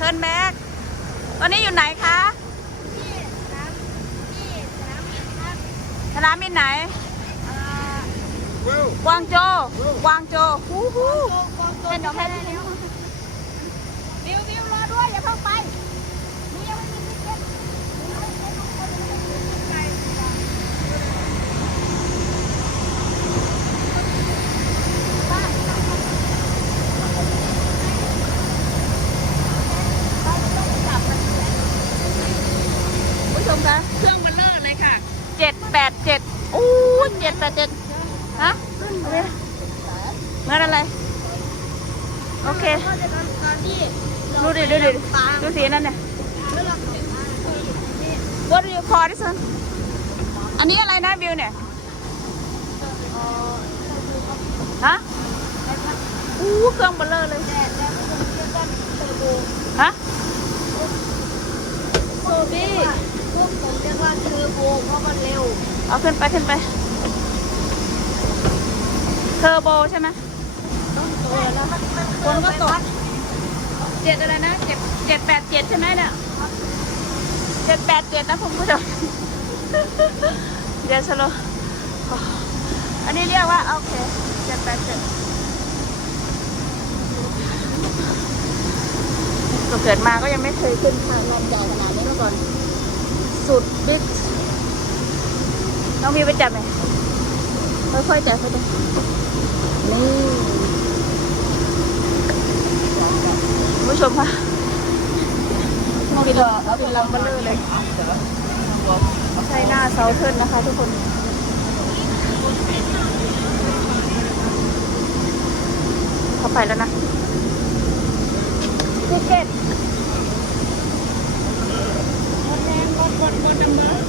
เทิร์นแบ็กตอนนี้อยู่ไหนคะที่สนามที่สนามบินครับสนามบินไหนเอ่อกวางโจวกวางโจวฮู้ฮู้ โจกองโจนแค่นี้แล้ววิววิวรอด้วยอย่าเพิ่งไปหนูยังไม่มีทิเก็ตหนูยังไม่ได้ลงคนเลยไปบ้านเราต้องจับมัน ผู้ชมคะเครื่องมันเลอะเลยค่ะเจ็ดแปดเจ็ดอู้เจ็ดแปดเจ็ดฮะเอาดิเหมื่อนอะไร โอเคก็จะตอนตอนที่ดูดิดูดิตามดูสีนั่นเนี่ยแล้วเรา What do you call this one อันนี้อะไรนะบิวเนี่ยฮะอู้เครื่องเบลเลอร์เลยแต่แล้วก็จะเรียกกันเทอร์โบฮะโซบี้ เอาขึ้นไปขึ้นไปเทอร์โบใช่ไหมต้องโตแล้วมันมันคนก็ตกเจ็ดอะไรนะเจ็ดเจ็ดแปดเจ็ดใช่ไหมเนี่ยเจ็ดแปดเจ็ดนะคุณผู้ชมเดี๋ยวสโลว์อันนี้เรียกว่าโอเคเจ็ดแปดเจ็ดเกิดมาก็ยังไม่เคยขึ้นทางลำใหญ่ขนาดนี้มาก่อน สุดบิ๊ก น้องมีไปจับไหมค่อยๆจับไปจับนี่คุณผู้ชมคะบินบินลำเบลอเลยใช่หน้าเซาเทิร์นนะคะทุกคนเข้าไปแล้วนะทิเก็ตบนแดงบนบนบนนัมเบอร์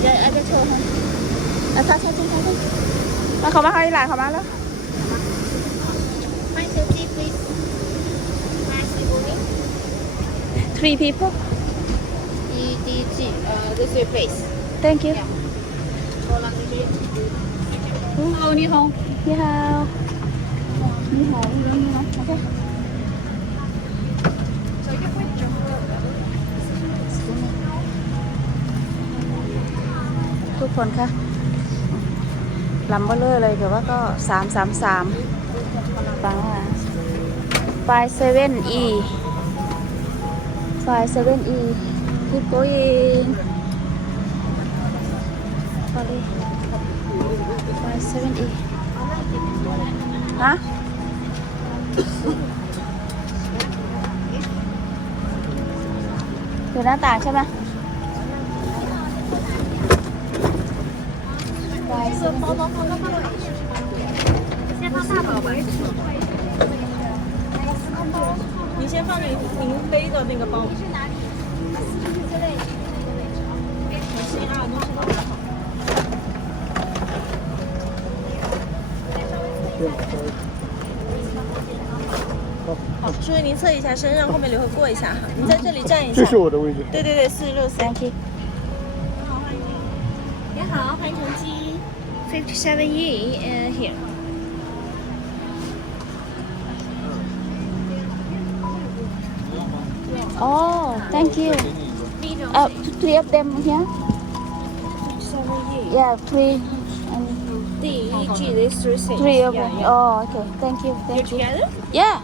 เดี๋ยวอาจจะ โชว์ให้อาซาซาจิ้งซาจิ้งแล้วเขามาให้หลานเขามาแล้ว My safety please My safety Three people EDG uh this way please Thank you เอานี่เขานี่เขานี่เขาเรื่องนี้เนาะโอเค นคะลำเบลเลอร์เลยแต่ว่าก็สามสามสามฟังว่าไฟเซเว่นอีไฟเซเว่นอี keep going พอเลยไฟเซเว่นอีฮะอยู่หน้าต่างใช่ไหม 这个包包放到放到里面去吧，先放大。您先放您您背的那个包。您哪里？好。叔叔您测一下身，让后面旅客过一下哈。您在这里站一下。这是我的位置。对对对，四六三七。你好，欢迎。你好，欢迎乘机。Fifty seven E here. Oh, thank you. Uh three of them here? yeah three. And D G, these three three of them. oh okay. Thank you You're thank you. Together? yeah